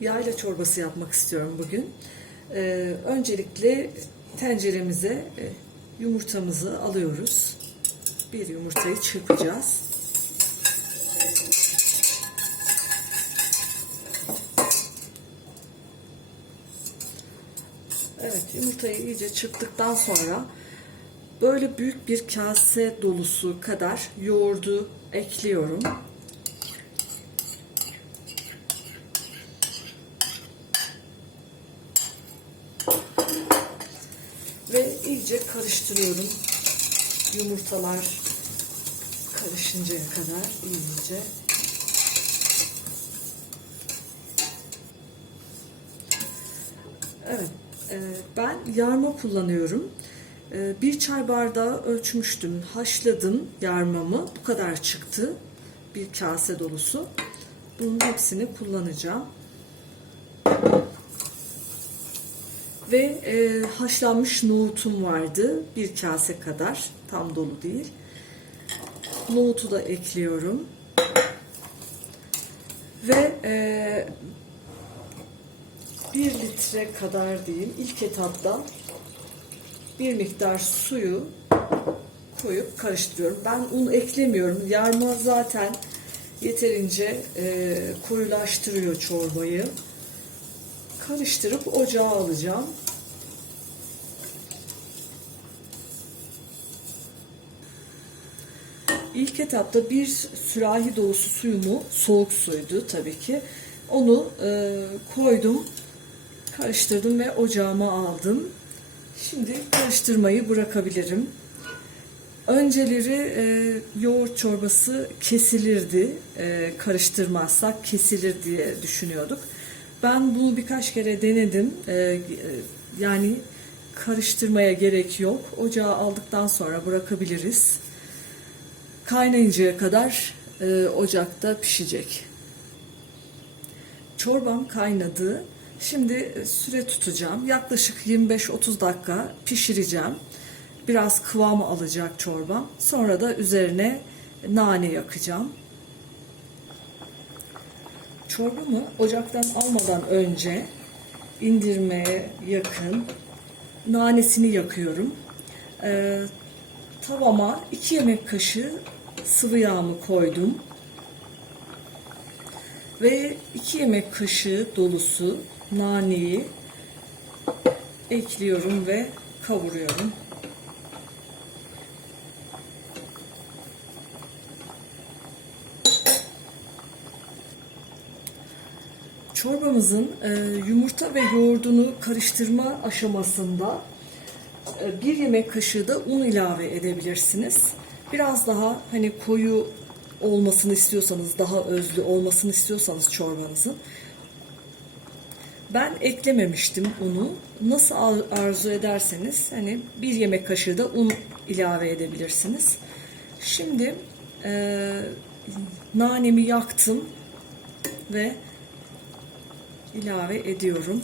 Yayla çorbası yapmak istiyorum bugün. Ee, öncelikle tenceremize e, yumurtamızı alıyoruz. Bir yumurtayı çırpacağız. Evet yumurtayı iyice çırptıktan sonra böyle büyük bir kase dolusu kadar yoğurdu ekliyorum. Ve iyice karıştırıyorum. Yumurtalar karışıncaya kadar iyice. Evet, e, ben yarma kullanıyorum. E, Bir çay bardağı ölçmüştüm, haşladım yarmamı. Bu kadar çıktı. Bir kase dolusu. Bunun hepsini kullanacağım. Ve e, haşlanmış nohutum vardı. Bir kase kadar. Tam dolu değil. Nohutu da ekliyorum. Ve e, bir litre kadar diyeyim ilk etapta bir miktar suyu koyup karıştırıyorum. Ben un eklemiyorum. Yarma zaten yeterince e, koyulaştırıyor çorbayı. Karıştırıp ocağa alacağım. İlk etapta bir sürahi dolusu suyumu, soğuk suydu tabii ki. Onu e, koydum, karıştırdım ve ocağıma aldım. Şimdi karıştırmayı bırakabilirim. Önceleri e, yoğurt çorbası kesilirdi, e, karıştırmazsak kesilir diye düşünüyorduk. Ben bunu birkaç kere denedim. E, e, yani karıştırmaya gerek yok. Ocağa aldıktan sonra bırakabiliriz. Kaynayıncaya kadar e, ocakta pişecek. Çorbam kaynadı. Şimdi süre tutacağım. Yaklaşık 25-30 dakika pişireceğim. Biraz kıvamı alacak çorbam. Sonra da üzerine nane yakacağım. Çorbamı ocaktan almadan önce indirmeye yakın nanesini yakıyorum. Ee, tavama 2 yemek kaşığı sıvı yağımı koydum. Ve 2 yemek kaşığı dolusu naneyi ekliyorum ve kavuruyorum. Çorbamızın e, yumurta ve yoğurdunu karıştırma aşamasında e, bir yemek kaşığı da un ilave edebilirsiniz. Biraz daha hani koyu olmasını istiyorsanız, daha özlü olmasını istiyorsanız çorbanızın ben eklememiştim unu. Nasıl arzu ederseniz hani bir yemek kaşığı da un ilave edebilirsiniz. Şimdi e, nanemi yaktım ve ilave ediyorum.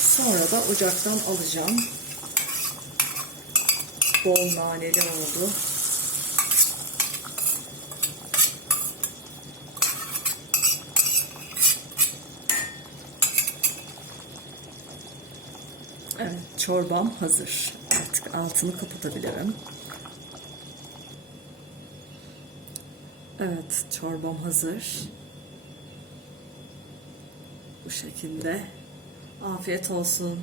Sonra da ocaktan alacağım. Bol naneli oldu. Evet, çorbam hazır. Artık altını kapatabilirim. Evet, çorbam hazır. Bu şekilde. Afiyet olsun.